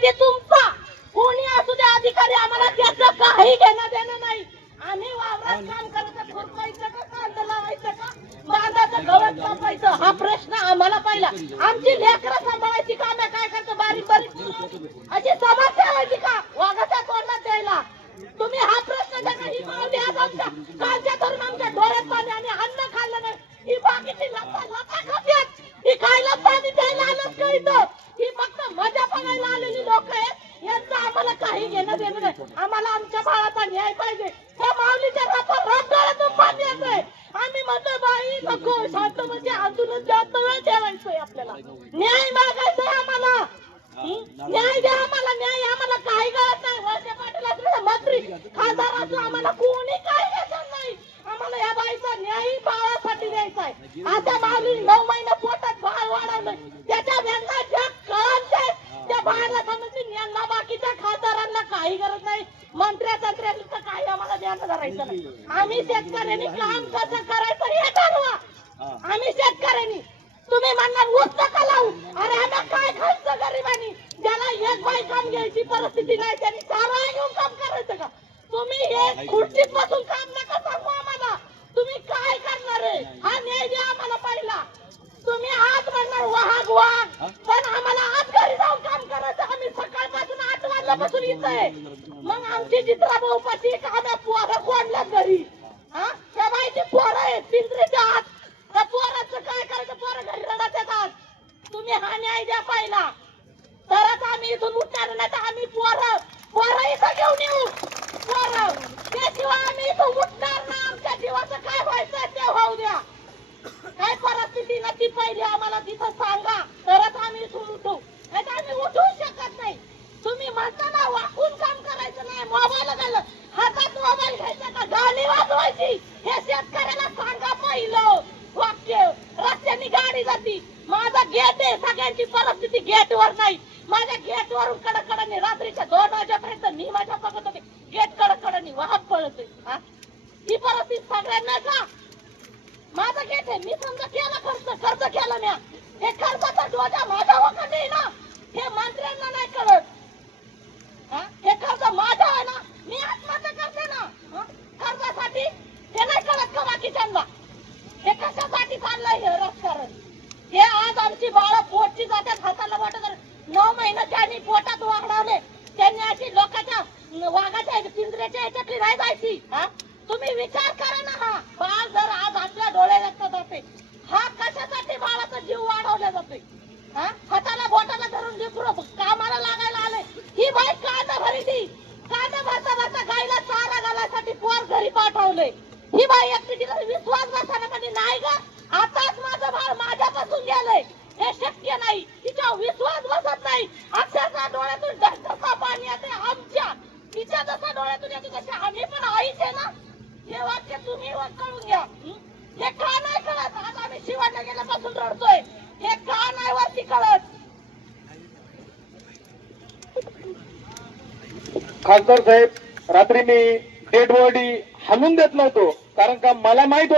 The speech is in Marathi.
पाहिजे तुमचा. कोणी असू द्या अधिकारी आम्हाला त्याचं काही घेणं देणं नाही. आम्ही वावरात काम करायचं खुरपायचं का कांदा लावायचं का? बांधाचं गवत कापायचं? हा प्रश्न आम्हाला पाहिला. आमची लेकरं सांभाळायची का आम्ही काय करतो? बारीक बारीक अशी समाज ठेवायची का? वाघाच्या तोंडात द्यायला. तुम्ही हा प्रश्न द्या ही मावली आज आमच्या कालच्या धरून आमच्या डोळ्यात पाणी आणि अन्न खाल्लं नाही. ही बाकीची लता लता खात्यात. ही खायला पाणी द्यायला आलंच का आम्हाला काही घेणं देणं नाही. आम्हाला आमच्या बाळाचा न्याय पाहिजे. त्या माऊलीच्या रात्र रात डोळ्यातून पाणी येतंय. आम्ही म्हणतो बाई नको शांत म्हणजे अजूनच जास्त वेळ ठेवायचोय आपल्याला. न्याय मागायचंय आम्हाला. न्याय द्या आम्हाला न्याय आम्हाला. काही कळत नाही. वळसे पाटील असले मंत्री खासदार असो आम्हाला कोणी काही घेणार नाही. आम्हाला या बाईचा न्याय बाळासाठी द्यायचा आहे आता माऊली नऊ महिने पोटात बाळ वाढवलं त्याच्या काही गरज नाही. मंत्र्या तंत्र्यांचं काही आम्हाला ध्यान धरायचं नाही. आम्ही शेतकऱ्यांनी काम कसं करायचं हे ठरवा आम्ही शेतकऱ्यांनी. तुम्ही म्हणणार ऊस नका लावू. अरे आम्ही काय खायचं गरिबांनी? ज्याला एक बाई काम घ्यायची परिस्थिती नाही त्यांनी चारा घेऊन काम करायचं का? तुम्ही हे खुर्चीत बसून काम नका सांगू आम्हाला तुम्ही काय करणार आहे हा न्याय द्या आम्हाला पहिला तुम्ही आज म्हणणार वाहक वाघ पण आम्हाला आज घरी जाऊन काम करायचं आम्ही सकाळपासून आठ इथं आहे. मग आमची चित्रा बहुपाची पोरं कोणल्या घरी? हा? त्या बाईची पोरं आहेत पिंजरीच्या आत. त्या पोराचं काय करायचं? पोरं घरी रडत येतात. तुम्ही हा न्याय द्या पाहिला. तरच आम्ही इथून उठणार नाही तर आम्ही पोरं पोरं इथं घेऊन येऊ. पोरं त्याशिवाय आम्ही इथून उठणार ना. आमच्या जीवाचं काय व्हायचं ते होऊ द्या. काय परिस्थिती ना ती पहिली आम्हाला तिथं सांगा. तरच आम्ही इथून उठू नाही तर आम्ही उठू शकत नाही तुम्ही म्हणता ना वाकून काम करायचं नाही मोबाईल घाल हातात मोबाईल घ्यायचा का गाणी वाजवायची हे शेतकऱ्याला सांगा पहिलं वाक्य रस्त्याने गाडी जाती माझा त्यांची परिस्थिती गेट वर नाही. माझ्या गेट वरून कडकडाने रात्रीच्या दोन वाजेपर्यंत मी माझ्या बघत होते. गेट कडकडाने वाहत पळतोय. ही? परिस्थिती सगळ्यांना का माझं गेट आहे. मी समजा केला खर्च खर्च केला म्या. हे खर्चाचा ध्वजा माझ्या वखत नाही ना. हे मंत्र्यांना नाही कळत. हे? कर्ज माझा आहे ना. मी आत्महत्या करते ना. कर्जासाठी हे नाही कळत का बाकीच्यांना? हे कशासाठी चाललंय हे राजकारण? हे आज आमची बाळ पोटची जातात हाताला वाटत नऊ महिने त्यांनी पोटात वाढवले त्यांनी अशी लोकांच्या वाघाच्या पिंजऱ्याच्या याच्यातली नाही जायची. हा? तुम्ही विचार करा ना हा. बाळ जर आज आपल्या डोळे रक्त जाते हा कशासाठी बाळाचा जीव वाढवला जातोय? हा? हाताला बोटाला धरून लेकरं कामाला लागायला आले. ही बाई कांदा भरी ती कांदा भरता भरता गाईला चारा घालायसाठी पोर घरी पाठवले. ही बाई एकटी तिला विश्वास बसायला म्हणजे नाही का आताच माझं बाळ माझ्यापासून गेलंय. हे शक्य नाही तिचा विश्वास बसत नाही अक्षरशः डोळ्यातून धसधसा पाणी येते आमच्या तिच्या जसा डोळ्यातून येतो तशी आम्ही पण आईच आहे ना? हे वाक्य तुम्ही वा- कळून घ्या. हे? का नाही कळत? आज आम्ही शिवाजी गेल्यापासून रडतोय. हे का नाही वरती कळत? खासदार साहेब रात्री मी डेड बॉडी हलून देत नव्हतो कारण का मला माहीत